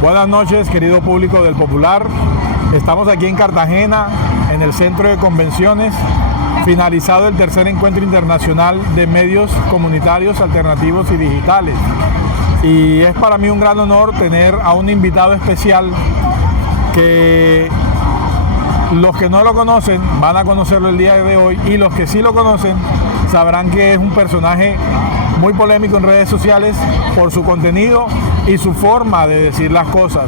Buenas noches, querido público del Popular. Estamos aquí en Cartagena, en el Centro de Convenciones, finalizado el tercer encuentro internacional de medios comunitarios, alternativos y digitales. Y es para mí un gran honor tener a un invitado especial que los que no lo conocen van a conocerlo el día de hoy, y los que sí lo conocen sabrán que es un personaje muy polémico en redes sociales por su contenido y su forma de decir las cosas.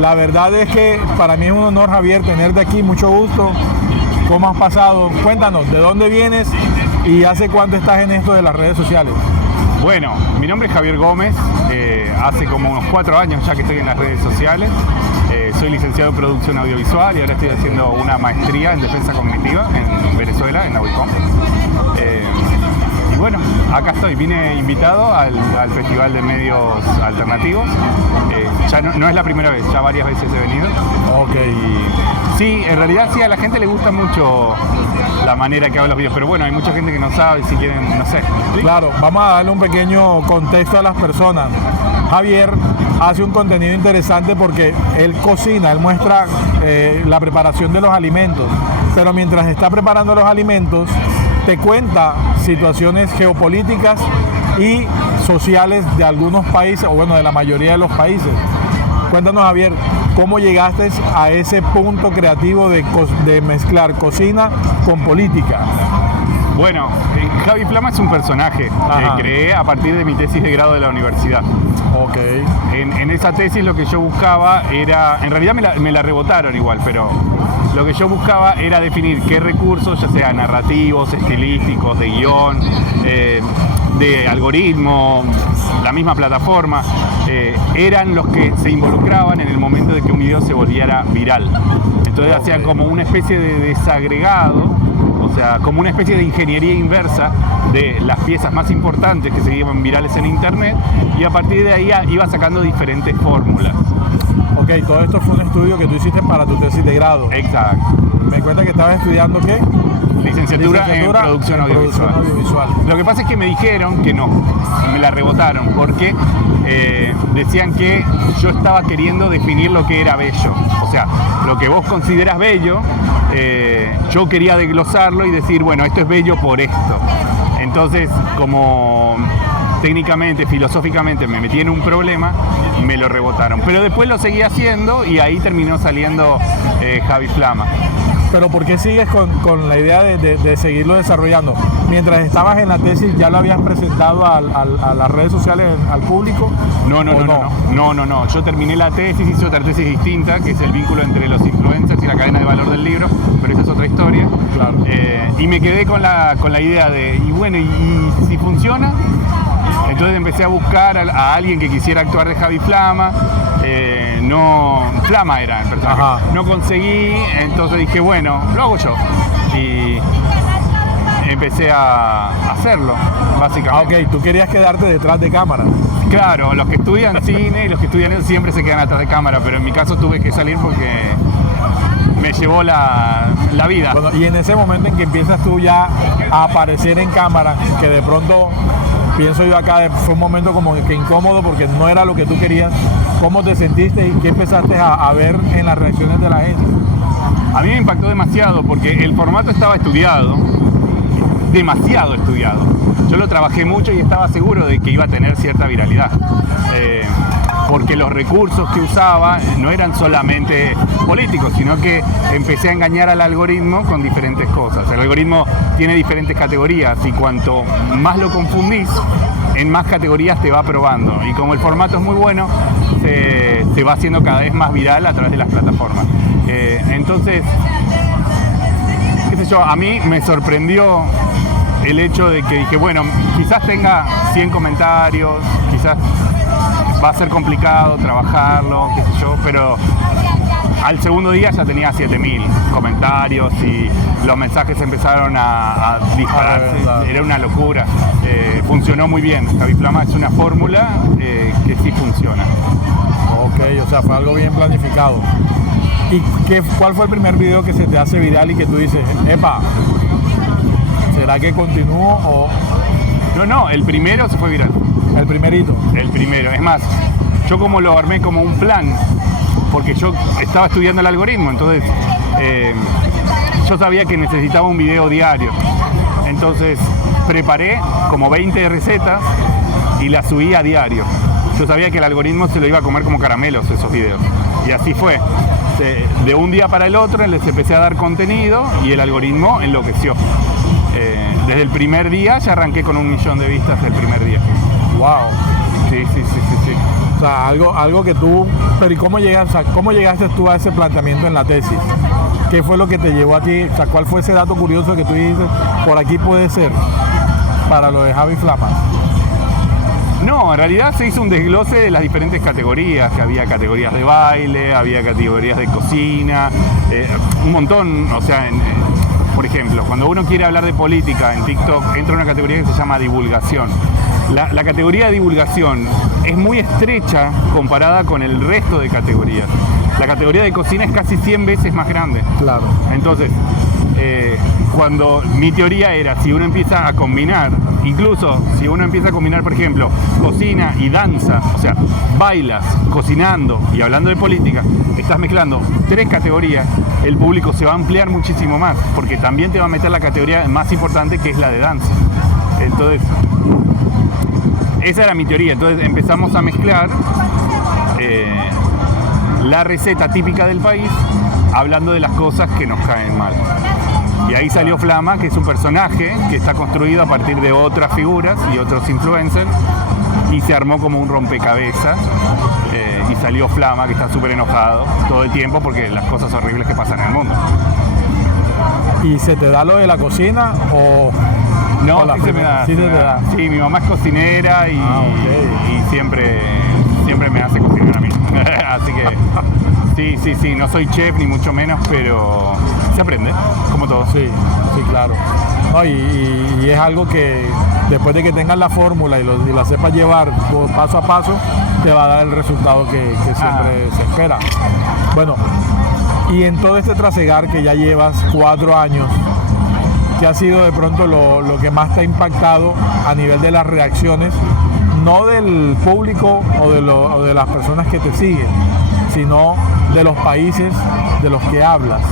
La verdad es que para mí es un honor, Javier, tenerte aquí. Mucho gusto. ¿Cómo has pasado? Cuéntanos, ¿de dónde vienes y hace cuánto estás en esto de las redes sociales? Bueno, mi nombre es Javier Gómez. Hace como unos 4 años ya que estoy en las redes sociales. Soy licenciado en producción audiovisual y ahora estoy haciendo una maestría en defensa cognitiva en Venezuela, en la UICOM. Y bueno, acá estoy, vine invitado al Festival de Medios Alternativos. Ya no es la primera vez, ya varias veces he venido. Ok. Sí, en realidad sí, a la gente le gusta mucho la manera que hago los videos, pero bueno, hay mucha gente que no sabe, si quieren, no sé. Claro, vamos a darle un pequeño contexto a las personas. Javier hace un contenido interesante porque él cocina, él muestra la preparación de los alimentos, pero mientras está preparando los alimentos, te cuenta situaciones geopolíticas y sociales de algunos países, o bueno, de la mayoría de los países. Cuéntanos, Javier, ¿cómo llegaste a ese punto creativo de mezclar cocina con política? Bueno, Javi Flama es un personaje que creé a partir de mi tesis de grado de la universidad. Ok. En esa tesis lo que yo buscaba era, en realidad me la rebotaron igual, pero lo que yo buscaba era definir qué recursos, ya sea narrativos, estilísticos, de guión, de algoritmo, la misma plataforma, eran los que se involucraban en el momento de que un video se volviera viral. Entonces hacían como una especie de desagregado, o sea, como una especie de ingeniería inversa de las piezas más importantes que se iban virales en internet, y a partir de ahí iba sacando diferentes fórmulas. Ok, todo esto fue un estudio que tú hiciste para tu tesis de grado. Exacto. ¿Me cuenta que estabas estudiando qué? Licenciatura en producción audiovisual. Lo que pasa es que me dijeron que no, me la rebotaron, porque decían que yo estaba queriendo definir lo que era bello. O sea, lo que vos consideras bello, yo quería desglosarlo y decir, bueno, esto es bello por esto. Entonces, como técnicamente, filosóficamente me metí en un problema, me lo rebotaron. Pero después lo seguí haciendo y ahí terminó saliendo Javi Flama. Pero ¿por qué sigues con la idea de seguirlo desarrollando? Mientras estabas en la tesis, ¿ya lo habías presentado a las redes sociales, al público? No. Yo terminé la tesis, hice otra tesis distinta, que es el vínculo entre los influencers y la cadena de valor del libro, pero esa es otra historia. Claro. Y me quedé con la idea de, y bueno, ¿y si funciona? Entonces empecé a buscar a alguien que quisiera actuar de Javi Flama. Flama era el personaje. Ajá. No conseguí, entonces dije, bueno, lo hago yo. Y empecé a hacerlo, básicamente. Ok, tú querías quedarte detrás de cámara. Claro, los que estudian cine y los que estudian eso siempre se quedan atrás de cámara, pero en mi caso tuve que salir porque me llevó la vida. Bueno, y en ese momento en que empiezas tú ya a aparecer en cámara, que de pronto, pienso yo acá, fue un momento como que incómodo porque no era lo que tú querías. ¿Cómo te sentiste y qué empezaste a ver en las reacciones de la gente? A mí me impactó demasiado porque el formato estaba estudiado, demasiado estudiado. Yo lo trabajé mucho y estaba seguro de que iba a tener cierta viralidad. Porque los recursos que usaba no eran solamente políticos, sino que empecé a engañar al algoritmo con diferentes cosas. El algoritmo tiene diferentes categorías y cuanto más lo confundís, en más categorías te va probando. Y como el formato es muy bueno, se va haciendo cada vez más viral a través de las plataformas. Entonces, qué sé yo, a mí me sorprendió el hecho de que dije, bueno, quizás tenga 100 comentarios, quizás va a ser complicado trabajarlo, qué sé yo, pero al segundo día ya tenía 7000 comentarios y los mensajes empezaron a dispararse. Era una locura. Funcionó muy bien. Javi Flama es una fórmula que sí funciona. Ok, o sea, fue algo bien planificado. ¿Y cuál fue el primer video que se te hace viral y que tú dices, epa, ¿será que continúo o...? No, el primero se fue viral. El primerito. El primero. Es más, yo como lo armé como un plan, porque yo estaba estudiando el algoritmo, entonces yo sabía que necesitaba un video diario. Entonces preparé como 20 recetas y las subí a diario. Yo sabía que el algoritmo se lo iba a comer como caramelos esos videos. Y así fue. De un día para el otro les empecé a dar contenido y el algoritmo enloqueció. Desde el primer día ya arranqué con 1 millón de vistas el primer día. Wow. Sí. O sea, algo que tú... Pero ¿y cómo llegaste tú a ese planteamiento en la tesis? ¿Qué fue lo que te llevó a ti? O sea, ¿cuál fue ese dato curioso que tú dices, por aquí puede ser, para lo de Javi Flamas? No, en realidad se hizo un desglose de las diferentes categorías, que había categorías de baile, había categorías de cocina, un montón, o sea, por ejemplo, cuando uno quiere hablar de política en TikTok, entra una categoría que se llama divulgación. La categoría de divulgación es muy estrecha comparada con el resto de categorías. La categoría de cocina es casi 100 veces más grande. Claro. Entonces, cuando mi teoría era, si uno empieza a combinar, incluso si uno empieza a combinar, por ejemplo, cocina y danza, o sea, bailas, cocinando y hablando de política, estás mezclando 3 categorías, el público se va a ampliar muchísimo más, porque también te va a meter la categoría más importante, que es la de danza. Entonces, esa era mi teoría. Entonces empezamos a mezclar la receta típica del país, hablando de las cosas que nos caen mal. Y ahí salió Flama, que es un personaje que está construido a partir de otras figuras y otros influencers, y se armó como un rompecabezas, y salió Flama, que está súper enojado todo el tiempo porque las cosas horribles que pasan en el mundo. ¿Y se te da lo de la cocina o...? No, sí se me da. Sí, se te da. Sí, mi mamá es cocinera y, okay. Y siempre me hace cocinar a mí. Así que sí, no soy chef ni mucho menos, pero se aprende, como todo. Sí, claro. No, y es algo que después de que tengas la fórmula y la sepas llevar paso a paso, te va a dar el resultado que siempre se espera. Bueno, y en todo este trasegar que ya llevas 4 años, ¿qué ha sido de pronto lo que más te ha impactado a nivel de las reacciones, no del público o de las personas que te siguen, sino de los países de los que hablas?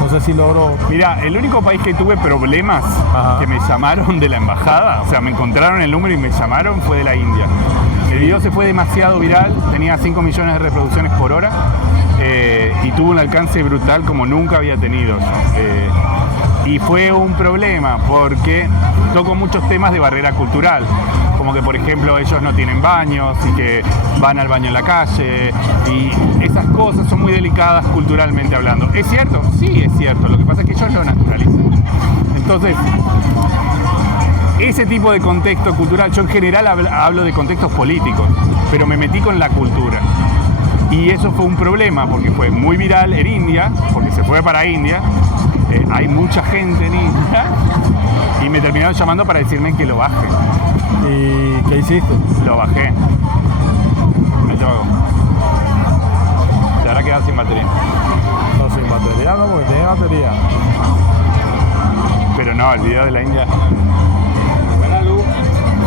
No sé si logro... Mira, el único país que tuve problemas, Ajá. que me llamaron de la embajada, o sea, me encontraron el número y me llamaron, fue de la India. El video se fue demasiado viral, tenía 5 millones de reproducciones por hora, y tuvo un alcance brutal como nunca había tenido. Y fue un problema porque toco muchos temas de barrera cultural, como que por ejemplo ellos no tienen baños y que van al baño en la calle, y esas cosas son muy delicadas culturalmente hablando. ¿Es cierto? Sí, es cierto, lo que pasa es que ellos lo naturalizan. Entonces, ese tipo de contexto cultural, yo en general hablo de contextos políticos, pero me metí con la cultura. Y eso fue un problema porque fue muy viral en India, porque se fue para India. Hay mucha gente en India y me terminaron llamando para decirme que lo baje. ¿Y qué hiciste? Lo bajé. Ahí te hago. Te hará quedar sin batería. No, sin batería no, porque tiene batería. Pero no, el video de la India. Buena luz.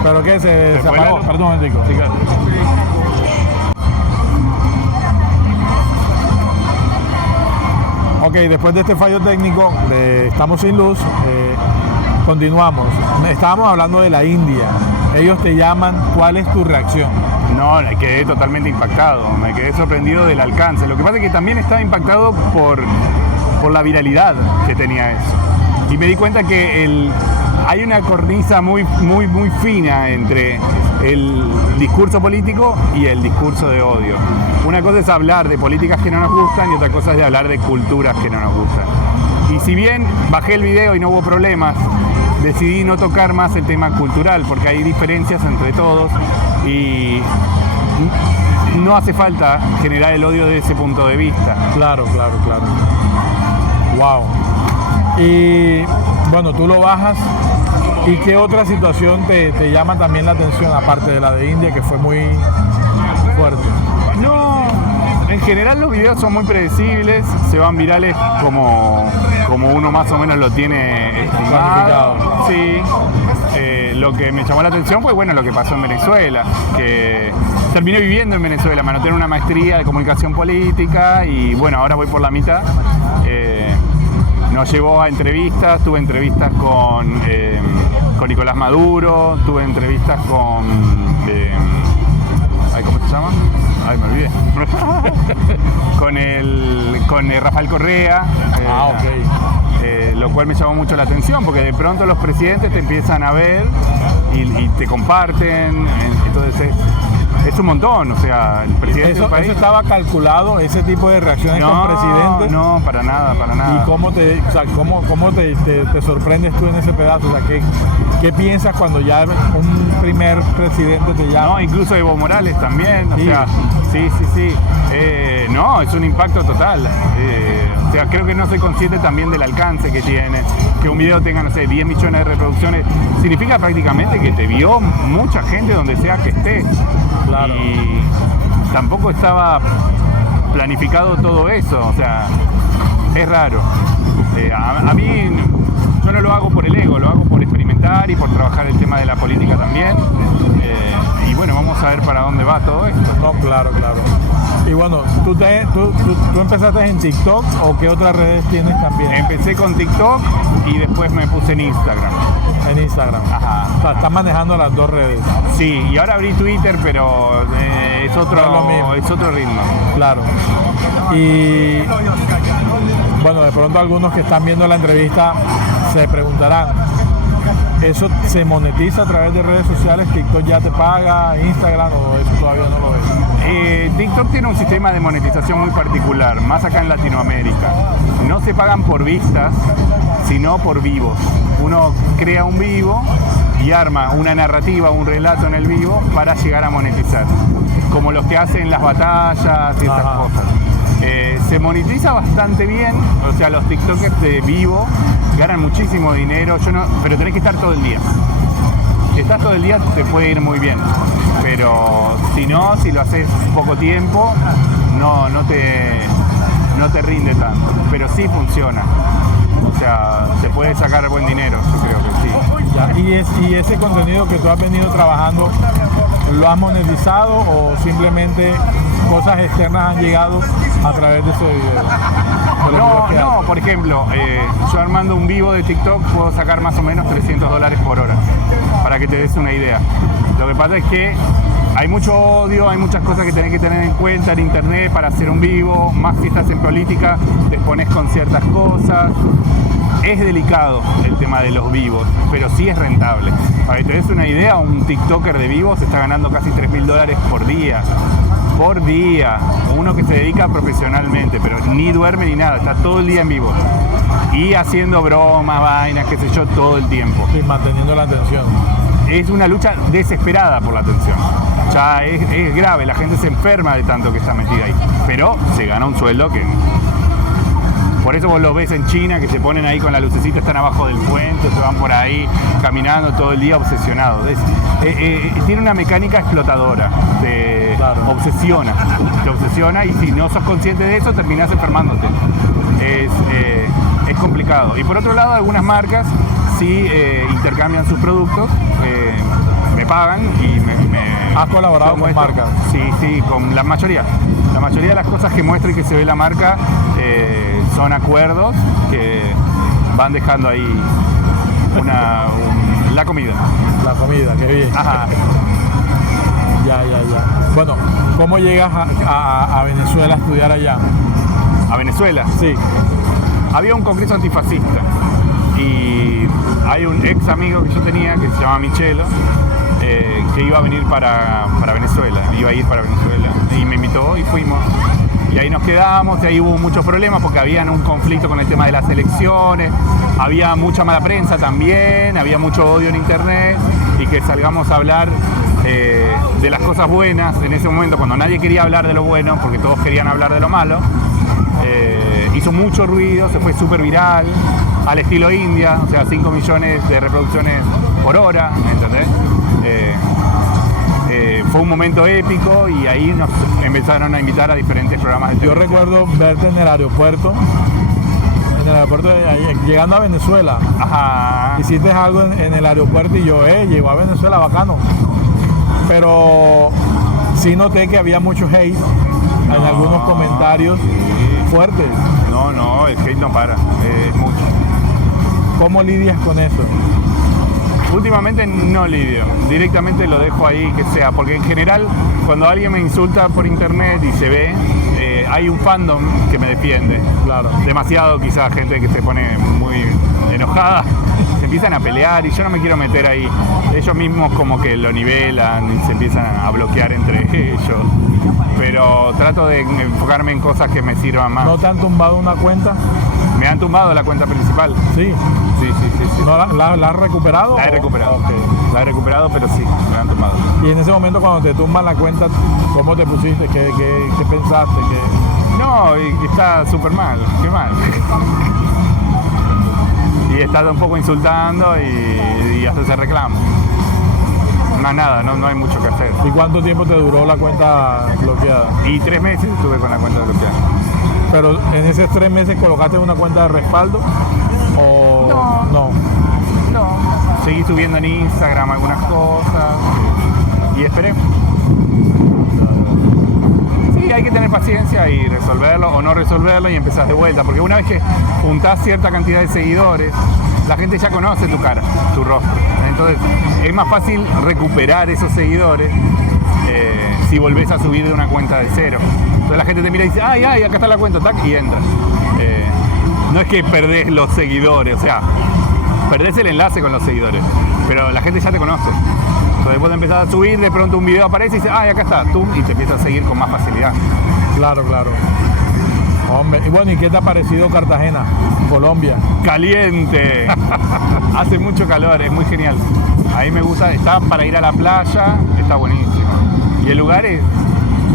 ¿Pero qué? ¿Se fue apagó? la luz? Perdón un momentico. Sí, claro. Ok, después de este fallo técnico, estamos sin luz, continuamos. Estábamos hablando de la India. Ellos te llaman, ¿cuál es tu reacción? No, me quedé totalmente impactado, me quedé sorprendido del alcance. Lo que pasa es que también estaba impactado por la viralidad que tenía eso. Y me di cuenta que hay una cornisa muy fina entre el discurso político y el discurso de odio. Una cosa es hablar de políticas que no nos gustan y otra cosa es de hablar de culturas que no nos gustan. Y si bien bajé el video y no hubo problemas, decidí no tocar más el tema cultural porque hay diferencias entre todos y no hace falta generar el odio de ese punto de vista. Claro. Wow. Y bueno, tú lo bajas. ¿Y qué otra situación te llama también la atención, aparte de la de India, que fue muy fuerte? No, en general los videos son muy predecibles, se van virales como uno más o menos lo tiene estimado. Planificado. Sí. lo que me llamó la atención fue, bueno, lo que pasó en Venezuela, que terminé viviendo en Venezuela, me anoté en una maestría de comunicación política y bueno, ahora voy por la mitad. Nos llevó a entrevistas, tuve entrevistas con Nicolás Maduro, tuve entrevistas con... ¿cómo se llama? Ay, me olvidé. con Rafael Correa. Lo cual me llamó mucho la atención, porque de pronto los presidentes te empiezan a ver y te comparten, entonces es un montón, o sea, el presidente del país... ¿Eso estaba calculado, ese tipo de reacciones con presidentes? No, para nada. ¿Y cómo te sorprendes tú en ese pedazo? O sea, ¿qué piensas cuando ya un primer presidente te llama? No, incluso Evo Morales también, o sí. sea, sí. No, es un impacto total. O sea, creo que no soy consciente también del alcance que tiene. Que un video tenga, no sé, 10 millones de reproducciones, significa prácticamente que te vio mucha gente donde sea que estés. Claro. Y tampoco estaba planificado todo eso, o sea, es raro. A mí, yo no lo hago por el ego, lo hago por experimentar y por trabajar el tema de la política también. Y bueno, vamos a ver para dónde va todo esto. No, claro. Y bueno, ¿tú empezaste en TikTok o qué otras redes tienes también? Empecé con TikTok y después me puse en Instagram. En Instagram. Ajá. O sea, estás manejando las dos redes. Sí, y ahora abrí Twitter, pero es otro ritmo. Claro. Y bueno, de pronto algunos que están viendo la entrevista se preguntarán, ¿eso se monetiza a través de redes sociales? ¿TikTok ya te paga? ¿Instagram o eso todavía no lo ves? TikTok tiene un sistema de monetización muy particular, más acá en Latinoamérica. No se pagan por vistas, sino por vivos. Uno crea un vivo y arma una narrativa, un relato en el vivo para llegar a monetizar. Como los que hacen las batallas y esas cosas. Se monetiza bastante bien, o sea, los TikTokers de vivo ganan muchísimo dinero, pero tenés que estar todo el día. Si estás todo el día te puede ir muy bien, pero si no, si lo haces poco tiempo, no te rinde tanto, pero sí funciona. O sea, se puede sacar buen dinero, yo creo que sí. Ya, y ese contenido que tú has venido trabajando, ¿lo has monetizado o simplemente cosas externas han llegado a través de ese video? No, por ejemplo, yo armando un vivo de TikTok puedo sacar más o menos $300 por hora, para que te des una idea. Lo que pasa es que hay mucho odio, hay muchas cosas que tenés que tener en cuenta en internet para hacer un vivo, más si estás en política, te expones con ciertas cosas. Es delicado el tema de los vivos, pero sí es rentable. Para que te des una idea, un TikToker de vivos está ganando casi $3.000 por día. Por día. Uno que se dedica profesionalmente, pero ni duerme ni nada, está todo el día en vivo. Y haciendo bromas, vainas, qué sé yo, todo el tiempo. Y manteniendo la atención. Es una lucha desesperada por la atención. Ya es grave, la gente se enferma de tanto que está metida ahí. Pero se gana un sueldo que... Por eso vos lo ves en China, que se ponen ahí con la lucecita, están abajo del puente, se van por ahí caminando todo el día obsesionados. Tiene una mecánica explotadora, te obsesiona y si no sos consciente de eso terminás enfermándote. Es complicado. Y por otro lado, algunas marcas sí intercambian sus productos, me pagan y me ¿Has colaborado con marcas? Sí, con la mayoría. La mayoría de las cosas que muestra y que se ve la marca son acuerdos que van dejando ahí la comida. La comida, qué bien. Ajá. Ya. Bueno, ¿cómo llegas a Venezuela a estudiar allá? ¿A Venezuela? Sí. Había un congreso antifascista y hay un ex amigo que yo tenía que se llama Michelo, que iba a venir para Venezuela, iba a ir para Venezuela y me invitó y fuimos. Y ahí nos quedamos, y ahí hubo muchos problemas porque había un conflicto con el tema de las elecciones, había mucha mala prensa también, había mucho odio en internet y que salgamos a hablar de las cosas buenas en ese momento cuando nadie quería hablar de lo bueno porque todos querían hablar de lo malo. Hizo mucho ruido, se fue súper viral, al estilo India, o sea, 5 millones de reproducciones por hora, ¿entendés? Fue un momento épico y ahí nos empezaron a invitar a diferentes programas de televisión. Yo recuerdo verte en el aeropuerto el aeropuerto, llegando a Venezuela. Ajá. Hiciste algo en el aeropuerto y yo, llegó a Venezuela, bacano. Pero sí noté que había mucho hate en algunos comentarios fuertes. No, el hate no para, es mucho. ¿Cómo lidias con eso? Últimamente no lidio, directamente lo dejo ahí que sea, porque en general cuando alguien me insulta por internet y se ve, hay un fandom que me defiende. Claro. Demasiado quizás gente que se pone muy enojada, se empiezan a pelear y yo no me quiero meter ahí. Ellos mismos como que lo nivelan y se empiezan a bloquear entre ellos. Pero trato de enfocarme en cosas que me sirvan más. ¿No te han tumbado una cuenta? Me han tumbado la cuenta principal. Sí. Sí. ¿No la has recuperado? La he recuperado. Okay. La he recuperado, pero sí, me han tumbado. Y en ese momento cuando te tumban la cuenta, ¿cómo te pusiste? ¿Qué pensaste? No, y está súper mal, qué mal. Y está un poco insultando y hace ese reclamo. Más nada, no hay mucho que hacer. ¿Y cuánto tiempo te duró la cuenta bloqueada? Y 3 meses estuve con la cuenta bloqueada. ¿Pero en esos 3 meses colocaste una cuenta de respaldo? ¿O no? Seguí subiendo en Instagram algunas cosas y esperé. Sí, hay que tener paciencia y resolverlo o no resolverlo y empezar de vuelta, porque una vez que juntás cierta cantidad de seguidores, la gente ya conoce tu cara, tu rostro. Entonces es más fácil recuperar esos seguidores si volvés a subir de una cuenta de cero. Entonces la gente te mira y dice, ay, acá está la cuenta, tac, y entras. No es que perdés los seguidores, o sea, perdés el enlace con los seguidores, pero la gente ya te conoce. Entonces vos empezás a subir, de pronto un video aparece y dices, ay, acá está, tú, y te empiezas a seguir con más facilidad. Claro. Hombre, y bueno, ¿y qué te ha parecido Cartagena, Colombia? ¡Caliente! Hace mucho calor, es muy genial. A mí me gusta, está para ir a la playa, está buenísimo. Y el lugar es,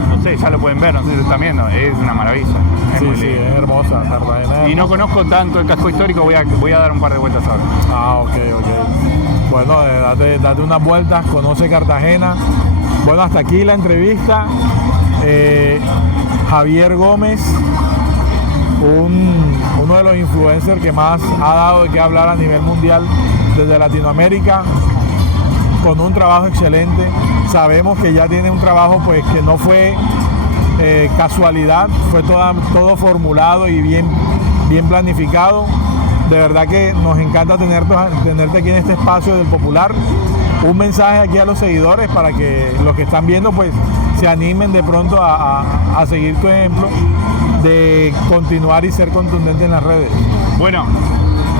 no sé, ya lo pueden ver, no sé si lo están viendo, es una maravilla. Es muy lindo. Es hermosa Cartagena. Y no conozco tanto el casco histórico, voy a dar un par de vueltas ahora. Ah, ok. Bueno, date unas vueltas, conoce Cartagena. Bueno, hasta aquí la entrevista. Javier Gómez, uno de los influencers que más ha dado de qué hablar a nivel mundial desde Latinoamérica, con un trabajo excelente. Sabemos que ya tiene un trabajo pues que no fue casualidad, fue todo formulado y bien planificado. De verdad que nos encanta tenerte aquí en este espacio del Popular. Un mensaje aquí a los seguidores para que los que están viendo pues se animen de pronto a seguir tu ejemplo de continuar y ser contundente en las redes. Bueno,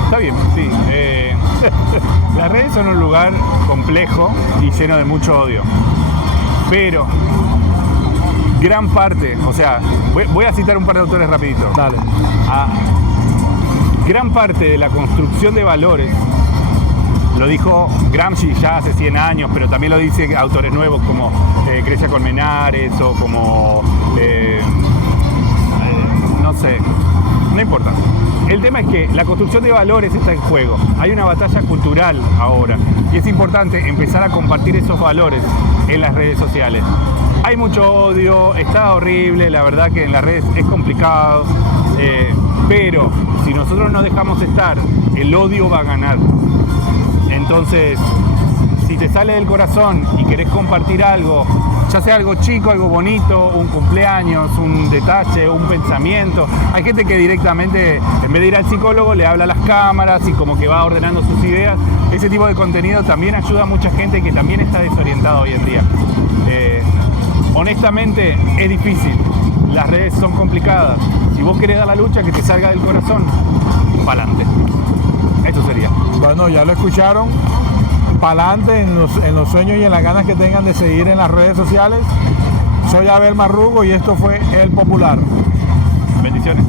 está bien, sí. Las redes son un lugar complejo y lleno de mucho odio. Pero gran parte, o sea, voy a citar un par de autores rapidito. Dale. Gran parte de la construcción de valores, lo dijo Gramsci ya hace 100 años, pero también lo dicen autores nuevos como Grecia Colmenares o como, no sé, no importa. El tema es que la construcción de valores está en juego. Hay una batalla cultural ahora y es importante empezar a compartir esos valores en las redes sociales. Hay mucho odio, está horrible, la verdad que en las redes es complicado, pero si nosotros no dejamos estar, el odio va a ganar. Entonces, si te sale del corazón y querés compartir algo, ya sea algo chico, algo bonito, un cumpleaños, un detalle, un pensamiento. Hay gente que directamente, en vez de ir al psicólogo, le habla a las cámaras y como que va ordenando sus ideas. Ese tipo de contenido también ayuda a mucha gente que también está desorientada hoy en día. Honestamente, es difícil. Las redes son complicadas. Si vos querés dar la lucha, que te salga del corazón, pa'lante. Eso sería. Bueno, ya lo escucharon. Pa'lante en los sueños y en las ganas que tengan de seguir en las redes sociales. Soy Abel Marrugo y esto fue El Popular. Bendiciones.